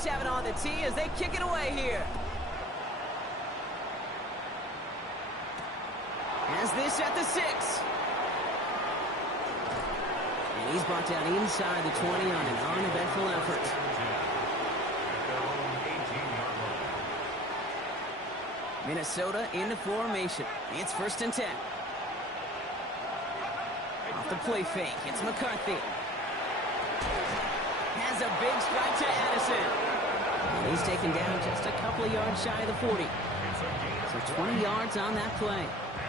Niners have it on the tee as they kick it away here. Has this at the 6. And he's brought down inside the 20 on an uneventful effort. Minnesota into formation. It's 1st and 10. Off the play fake, it's McCarthy. Has a big strike to Addison. And he's taken down just a couple of yards shy of the 40. So 20 yards on that play.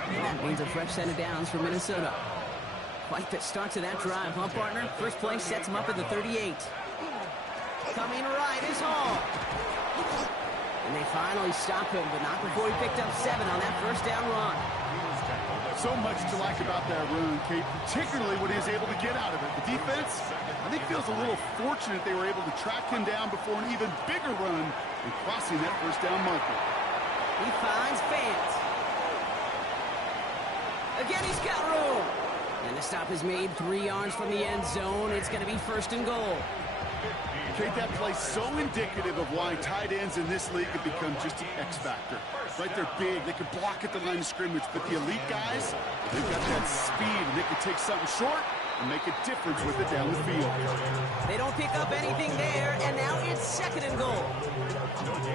And that means a fresh set of downs for Minnesota. Quite the start to that drive, huh, partner? First play sets him up at the 38. Coming right is Hall. And they finally stop him, but not before he picked up 7 on that first down run. So much to like about that run, Kate, particularly what he was able to get out of it. The defense, I think, feels a little fortunate they were able to track him down before an even bigger run and crossing that first down marker. He finds Fant. Again, he's got room. And the stop is made 3 yards from the end zone. It's going to be 1st and goal. Kate, that play's so indicative of why tight ends in this league have become just an X factor. Right, they're big, they can block at the line of scrimmage, but the elite guys, they've got that speed, and they can take something short and make a difference with it down the field. They don't pick up anything there, and now it's 2nd and goal.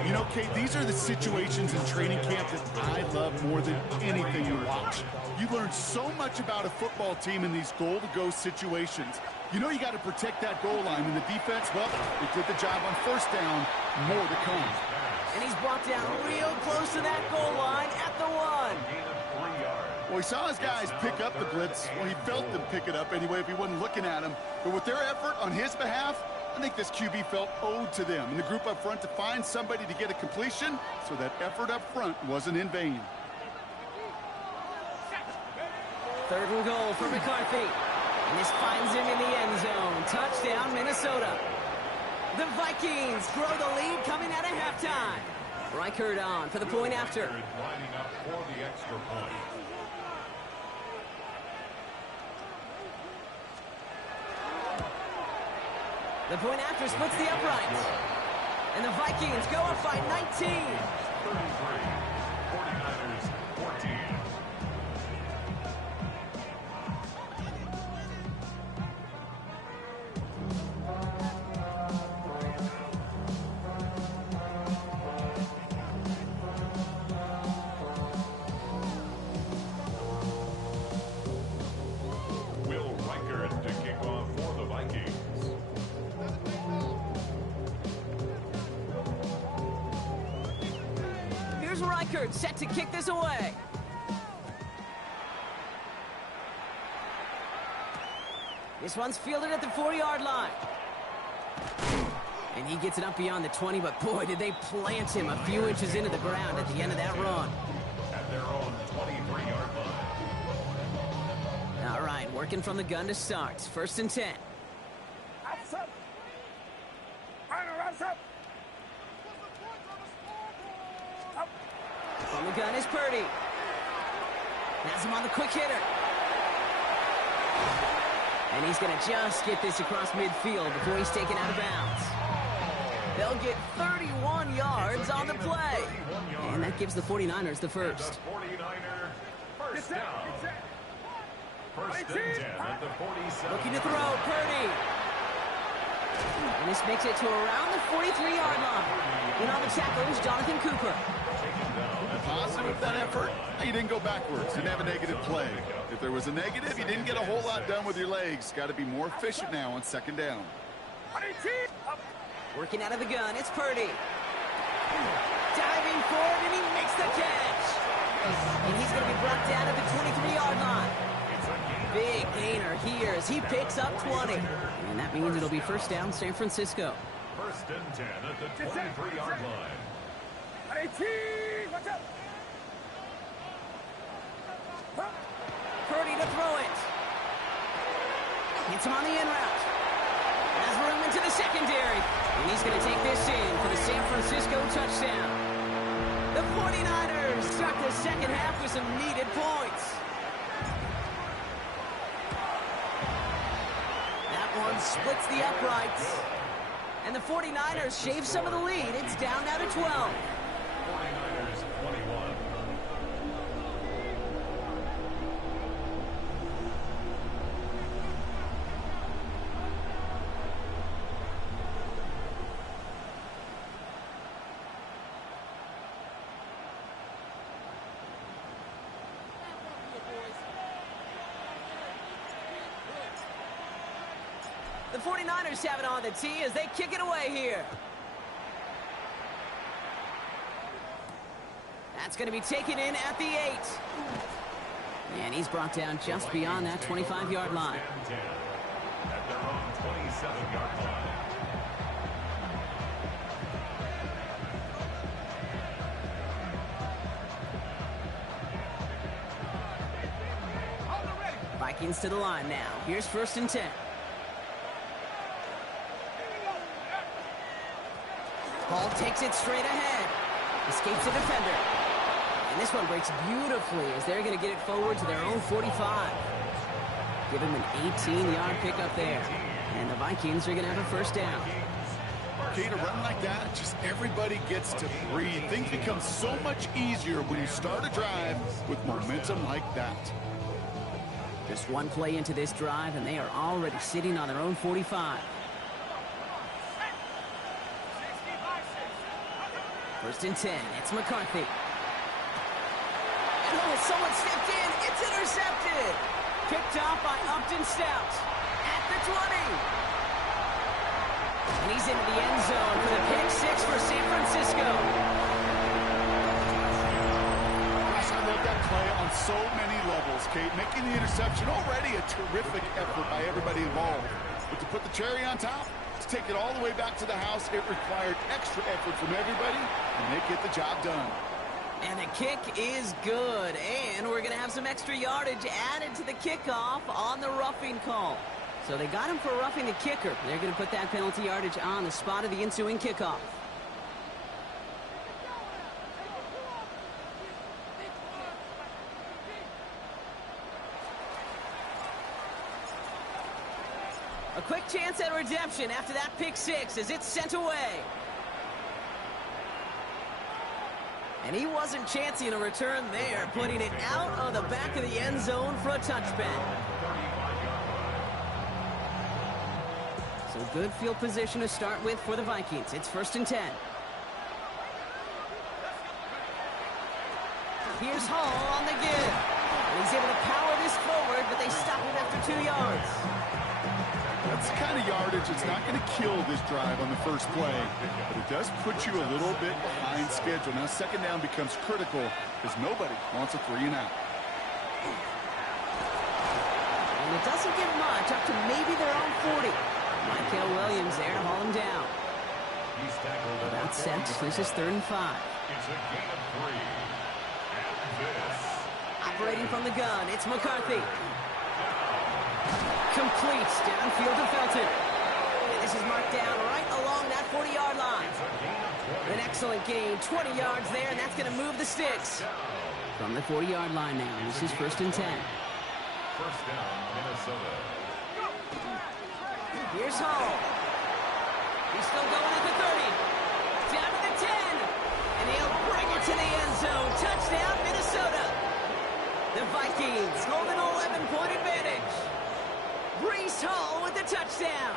You know, Kate, these are the situations in training camp that I love more than anything you watch. You learn so much about a football team in these goal-to-go situations. You know you got to protect that goal line, and the defense, well, they did the job on 1st down, more to come. And he's brought down real close to that goal line at the 1. Well, he saw his guys pick up the blitz. Well, he felt them pick it up anyway if he wasn't looking at him. But with their effort on his behalf, I think this QB felt owed to them and the group up front to find somebody to get a completion, so that effort up front wasn't in vain. 3rd and goal for McCarthy. And this finds him in the end zone. Touchdown, Minnesota. The Vikings grow the lead coming out of halftime. Reichert on for the point after. Lining up for the extra point. The point after splits the uprights. And the Vikings go up by 19. 33. 49ers 14. Will Reichert to kick off for the Vikings. Here's Reichert set to kick this away. This one's fielded at the 40-yard line. And he gets it up beyond the 20, but boy, did they plant him a few inches into the ground at the end of that run. At their own 23-yard line. All right, working from the gun to start. 1st and 10. On the gun is Purdy. Has him on the quick hitter. And he's going to just get this across midfield before he's taken out of bounds. They'll get 31 yards on the play. And that gives the 49ers the first. 49er first down. 1st and 10 at the 47. Looking to throw, Purdy. And this makes it to around the 43-yard line. In on the tackle is Jonathan Cooper. Positive that effort, you didn't go backwards, didn't have a negative play. If there was a negative, you didn't get a whole lot done with your legs. Got to be more efficient now on 2nd down. Working out of the gun, it's Purdy. Diving forward, and he makes the catch. And he's going to be brought down at the 23-yard line. Big gainer here as he picks up 20. And that means it'll be 1st down, San Francisco. 1st and 10 at the 23-yard line. Purdy to throw it. Hits him on the in route. Has room into the secondary. And he's going to take this in for the San Francisco touchdown. The 49ers start the second half with some needed points. That one splits the uprights. And the 49ers shave some of the lead. It's down now to 12. 49ers 21. The 49ers have it on the tee as they kick it away here. That's going to be taken in at the 8. And he's brought down just beyond that 25-yard line. At their own 27-yard line. Vikings to the line now. Here's 1st and 10. Ball takes it straight ahead. Escapes the defender. And this one breaks beautifully as they're going to get it forward to their own 45. Give him an 18-yard pickup there. And the Vikings are going to have a 1st down. Okay, to run like that, just everybody gets to breathe. Things become so much easier when you start a drive with momentum like that. Just one play into this drive, and they are already sitting on their own 45. 1st and 10. It's McCarthy. And someone stepped in. It's intercepted. Picked off by Upton Stout at the 20. And he's into the end zone for the pick 6 for San Francisco. Gosh, I love that play on so many levels, Kate. Making the interception already a terrific effort by everybody involved. But to put the cherry on top, to take it all the way back to the house, it required extra effort from everybody, and they get the job done. And the kick is good, and we're going to have some extra yardage added to the kickoff on the roughing call. So they got him for roughing the kicker. They're going to put that penalty yardage on the spot of the ensuing kickoff. A quick chance at redemption after that pick 6 as it's sent away. And he wasn't chancing a return there, putting it out of the back of the end zone for a touchback. So good field position to start with for the Vikings. It's 1st and 10. Here's Hall on the give. And he's able to power this forward, but they stop him after 2 yards. That's the kind of yardage that's not going to kill this drive on the first play, but it does put you a little bit behind schedule. Now 2nd down becomes critical because nobody wants a 3 and out. And it doesn't give much, up to maybe their own 40. Michael Williams there to haul him down. About set. This is 3rd and 5. It's a gain of 3. And this. Operating from the gun, it's McCarthy. Completes downfield to Felton. And this is marked down right along that 40-yard line. An excellent gain, 20 yards there, and that's going to move the sticks. From the 40-yard line now, this is 1st and 10. 1st down, Minnesota. Here's Hall. He's still going at the 30. Down to the 10. And he'll bring it to the end zone. Touchdown, Minnesota. The Vikings hold an 11-point advantage. Brees Hall with the touchdown.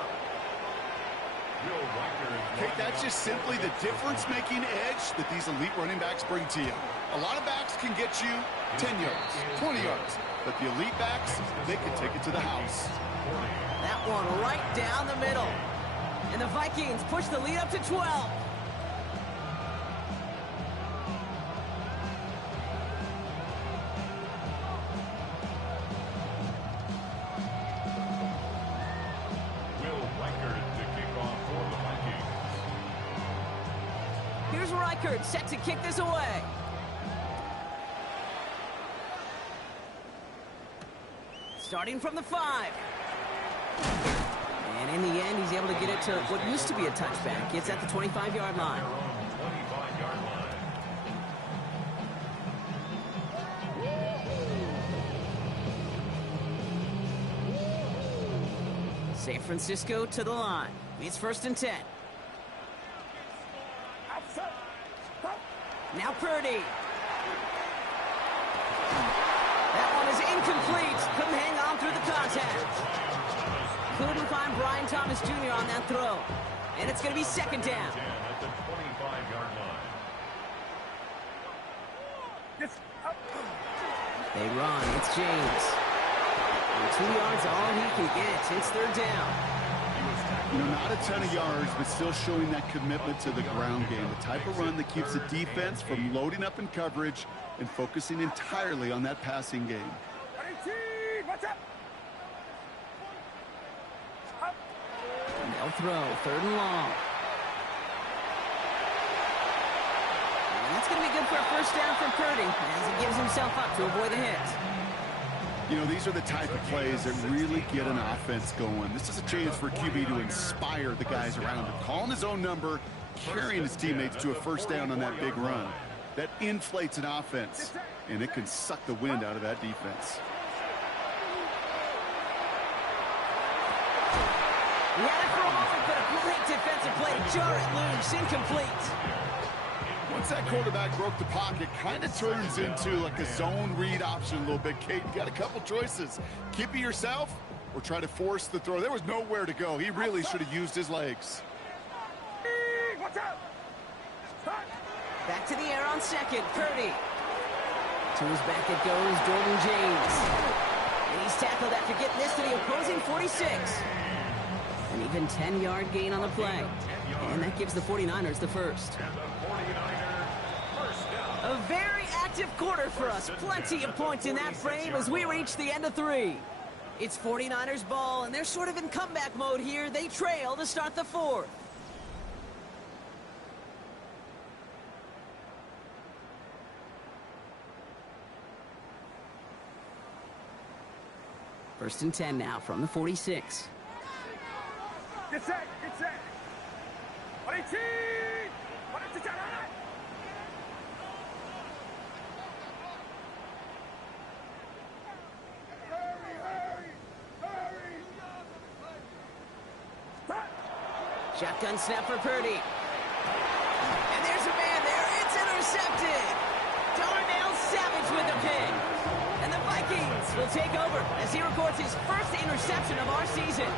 Okay, that's just simply the difference-making edge that these elite running backs bring to you. A lot of backs can get you 10 yards, 20 yards, but the elite backs, they can take it to the house. That one right down the middle. And the Vikings push the lead up to 12. Here's Reichert set to kick this away. Starting from the 5. And in the end, he's able to get it to what used to be a touchback. It's at the 25-yard line. San Francisco to the line. It's 1st and 10. Now Purdy. That one is incomplete. Couldn't hang on through the contact. Couldn't find Brian Thomas Jr. on that throw. And it's going to be second down. At the 25-yard line. They run. It's James. And 2 yards all he can get. It's third down. You know, not a ton of yards, but still showing that commitment to the ground game. The type of run that keeps the defense from loading up in coverage and focusing entirely on that passing game. And they'll throw. Third and long. And that's going to be good for a first down for Purdy as he gives himself up to avoid the hit. You know, these are the type of plays that really get an offense going. This is a chance for QB to inspire the guys around him. Calling his own number, carrying his teammates to a first down on that big run. That inflates an offense, and it can suck the wind out of that defense. He had it for a moment, but a great defensive play to jar it loose. Incomplete. Once that quarterback broke the pocket, kind of turns into like a zone read option a little bit. Kate, you got a couple choices. Keep it yourself or try to force the throw. There was nowhere to go. He really should have used his legs. Back to the air on second. Purdy. To his back it goes. Jordan James. And he's tackled after getting this to the opposing 46. An even 10-yard gain on the play. And that gives the 49ers the first. A very active quarter for us. Plenty of points in that frame as we reach the end of 3. It's 49ers ball, and they're sort of in comeback mode here. They trail to start the 4th. First and 10 now from the 46. Get set, get set. 18! Shotgun snap for Purdy. And there's a man there. It's intercepted. Darnell Savage with the pick. And the Vikings will take over as he records his first interception of our season.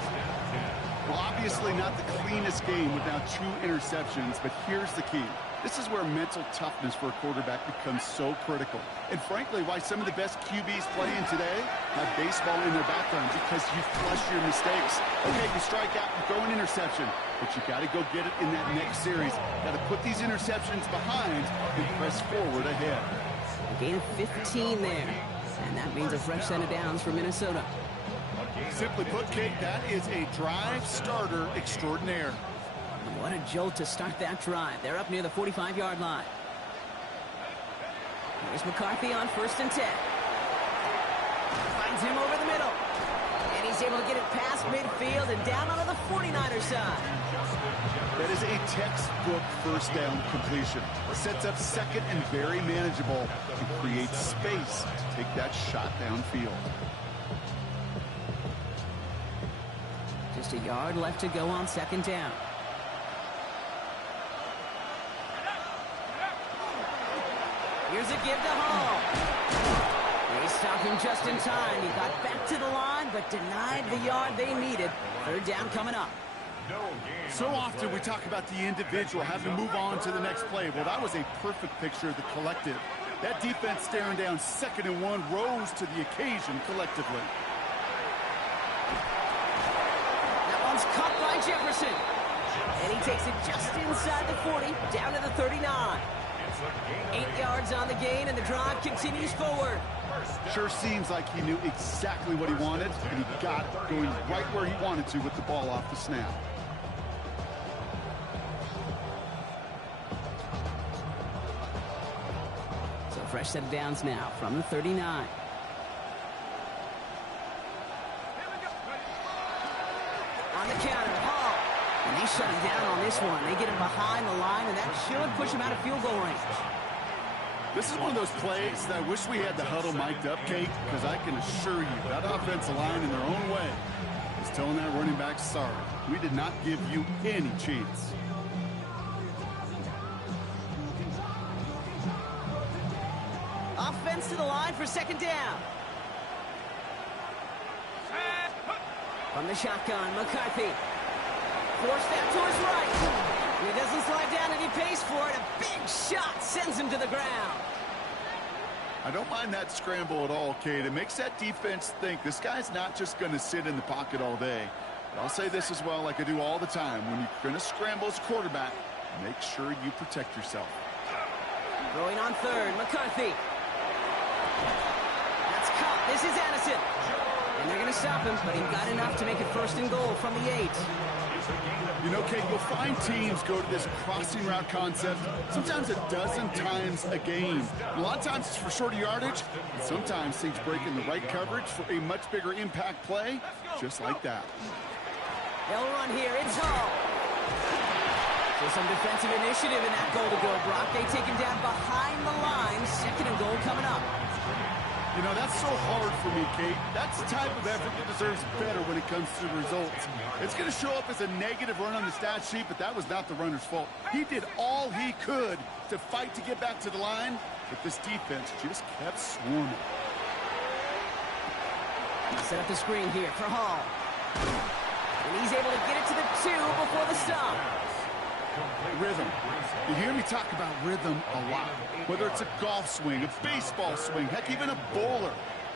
Well, obviously not the cleanest game with now 2 interceptions, but here's the key. This is where mental toughness for a quarterback becomes so critical. And frankly, why some of the best QBs playing today have baseball in their background, because you flush your mistakes. Okay, you strike out, you throw an interception, but you got to go get it in that next series. Got to put these interceptions behind and press forward ahead. A gain of 15 there. And that means a fresh set of downs for Minnesota. Simply put, Kate, that is a drive starter extraordinaire. What a jolt to start that drive. They're up near the 45-yard line. Here's McCarthy on first and 10. Finds him over the middle. And he's able to get it past midfield and down onto the 49er side. That is a textbook first down completion. Sets up second and very manageable and creates space to take that shot downfield. Just a yard left to go on second down. Here's a give to Hall. They stopped him just in time. He got back to the line, but denied the yard they needed. Third down coming up. So often we talk about the individual having to move on to the next play. Well, that was a perfect picture of the collective. That defense staring down 2nd and 1 rose to the occasion collectively. That one's caught by Jefferson. And he takes it just inside the 40, down to the 39. 8 yards on the gain, and the drive continues forward. Sure seems like he knew exactly what he wanted, and he got it going right where he wanted to with the ball off the snap. So fresh set of downs now from the 39. On the counter, Hall. And they shut him down on this one. They get him behind the line, and that should push him out of field goal range. This is one of those plays that I wish we had the huddle mic'd up, Kate, because I can assure you that offensive line in their own way is telling that running back, sorry, we did not give you any chance. to the line for second down. From the shotgun, McCarthy. Forced out to his right. He doesn't slide down and he pays for it. A big shot sends him to the ground. I don't mind that scramble at all, Kate. It makes that defense think this guy's not just going to sit in the pocket all day. But I'll say this as well, like I do all the time. When you're going to scramble as a quarterback, make sure you protect yourself. Throwing on third, McCarthy. That's caught. This is Addison. And they're going to stop him, but he got enough to make it first and goal from the 8. You know, Kate, you'll find teams go to this crossing route concept sometimes a dozen times a game. A lot of times it's for shorter yardage, and sometimes things break in the right coverage for a much bigger impact play, just like that. They'll run here. It's Hall. So some defensive initiative in that goal to go, Brock. They take him down behind the line. Second and goal coming up. You know, that's so hard for me, Kate. That's the type of effort that deserves better when it comes to the results. It's going to show up as a negative run on the stat sheet, but that was not the runner's fault. He did all he could to fight to get back to the line, but this defense just kept swarming. Set up the screen here for Hall. And he's able to get it to the 2 before the stop. Rhythm. You hear me talk about rhythm a lot. Whether it's a golf swing, a baseball swing, heck, even a bowler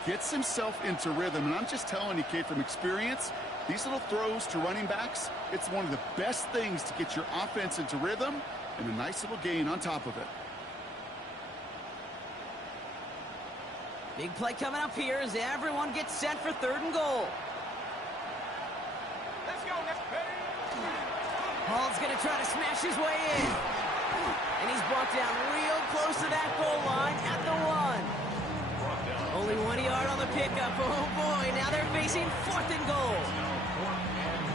gets himself into rhythm. And I'm just telling you, Kate, from experience, these little throws to running backs, it's one of the best things to get your offense into rhythm and a nice little gain on top of it. Big play coming up here as everyone gets set for third and goal. Let's go. Let's go. Hall's going to try to smash his way in. And he's brought down real close to that goal line at the 1. Only 1 yard on the pickup. Oh, boy. Now they're facing fourth and goal.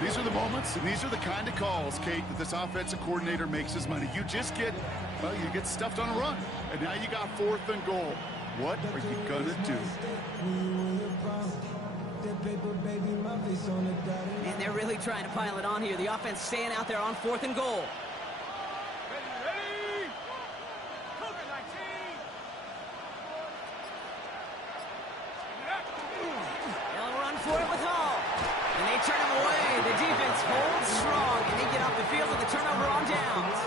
These are the moments, and these are the kind of calls, Kate, that this offensive coordinator makes his money. You just get, well, you get stuffed on a run. And now you got fourth and goal. What are you going to do? And they're really trying to pile it on here. The offense staying out there on fourth and goal. Ready. Cougar 19. They'll run for it with Hall. And they turn him away. The defense holds strong, and they get off the field with a turnover on downs.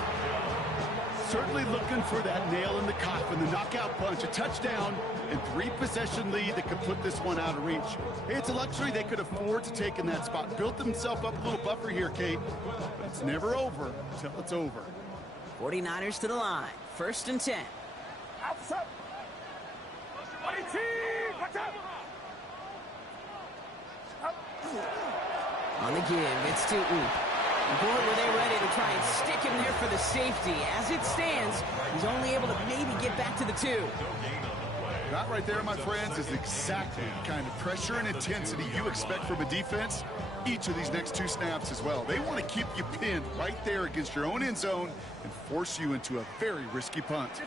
Certainly looking for that nail in the coffin, the knockout punch, a touchdown, and 3-possession lead that could put this one out of reach. Hey, it's a luxury they could afford to take in that spot. Built themselves up a little buffer here, Kate, but it's never over until it's over. 49ers to the line. First and 10. Outside. 18. Watch out. On the give, it's Tootin. Boy, were they ready to try and stick him there for the safety. As it stands, he's only able to maybe get back to the 2. That right there, my friends, is exactly the kind of pressure and intensity you expect from a defense each of these next 2 snaps as well. They want to keep you pinned right there against your own end zone and force you into a very risky punt.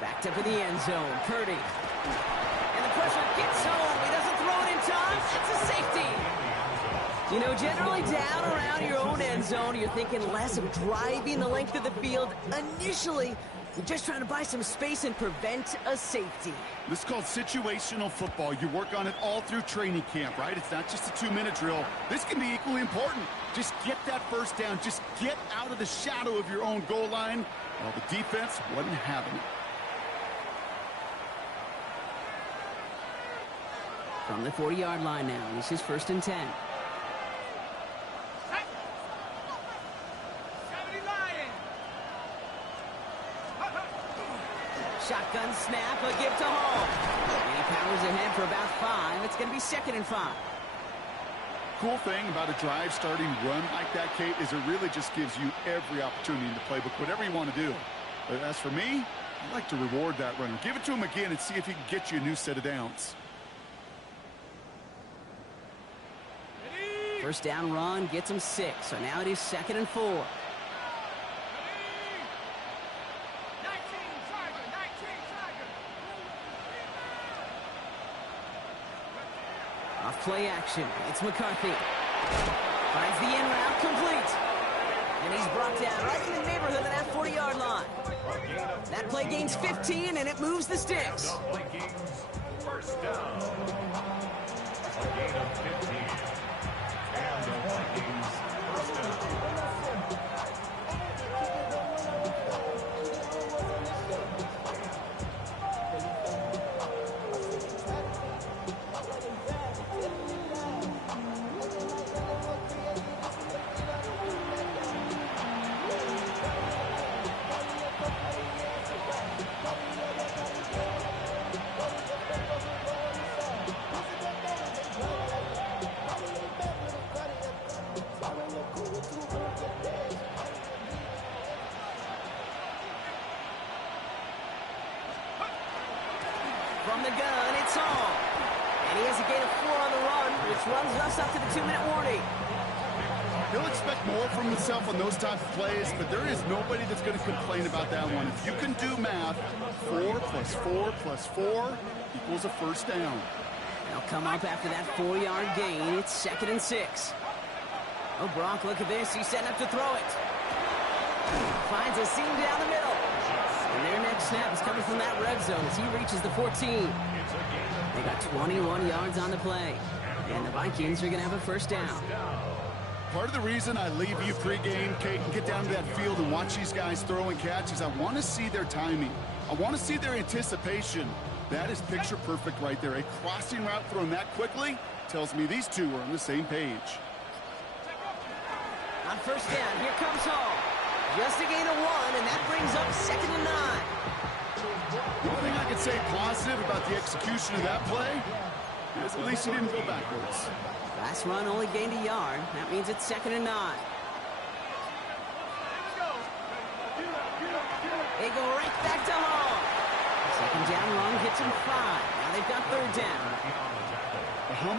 Backed up in the end zone, Purdy. And the pressure gets home. He doesn't throw it in time. It's a safety. You know, generally down around your own end zone, you're thinking less of driving the length of the field. Initially, you're just trying to buy some space and prevent a safety. This is called situational football. You work on it all through training camp, right? It's not just a 2-minute drill. This can be equally important. Just get that first down. Just get out of the shadow of your own goal line. Well, the defense wasn't having it. From the 40-yard line now, this is first and 10. Shotgun snap, a give to Hall. And he powers ahead for about 5. It's going to be second and 5. Cool thing about a drive starting run like that, Kate, is it really just gives you every opportunity in the playbook, whatever you want to do. But as for me, I'd like to reward that runner. Give it to him again and see if he can get you a new set of downs. First down run gets him 6. So now it is second and 4. Off play action. It's McCarthy. Finds the in route complete. And he's brought down right in the neighborhood of that 40-yard line. That play gains 15, and it moves the sticks. Vikings, first down. A gain of 15. And the Vikings, first down. From the gun, it's all. And he has a gain of 4 on the run, which runs us up to the 2-minute warning. He'll expect more from himself on those type of plays, but there is nobody that's going to complain about that one. If you can do math, 4 plus 4 plus 4 equals a first down. They'll come up after that 4-yard gain. It's 2nd and 6. Oh, Brock, look at this. He's setting up to throw it. Finds a seam down the middle. And their next snap is coming from that red zone as he reaches the 14. They got 21 yards on the play. And the Vikings are going to have a first down. Part of the reason I leave you pregame, Kate, and get down to that field and watch these guys throw and catch is I want to see their timing. I want to see their anticipation. That is picture perfect right there. A crossing route thrown that quickly tells me these two are on the same page. On first down, here comes Hall. Just a gain of 1, and that brings up 2nd and 9. The only thing I can say positive about the execution of that play is at least he didn't go backwards. Last run only gained a yard. That means it's 2nd and 9. They go right back to Hall. Second down run gets him 5. Now they've got 3rd down. A humble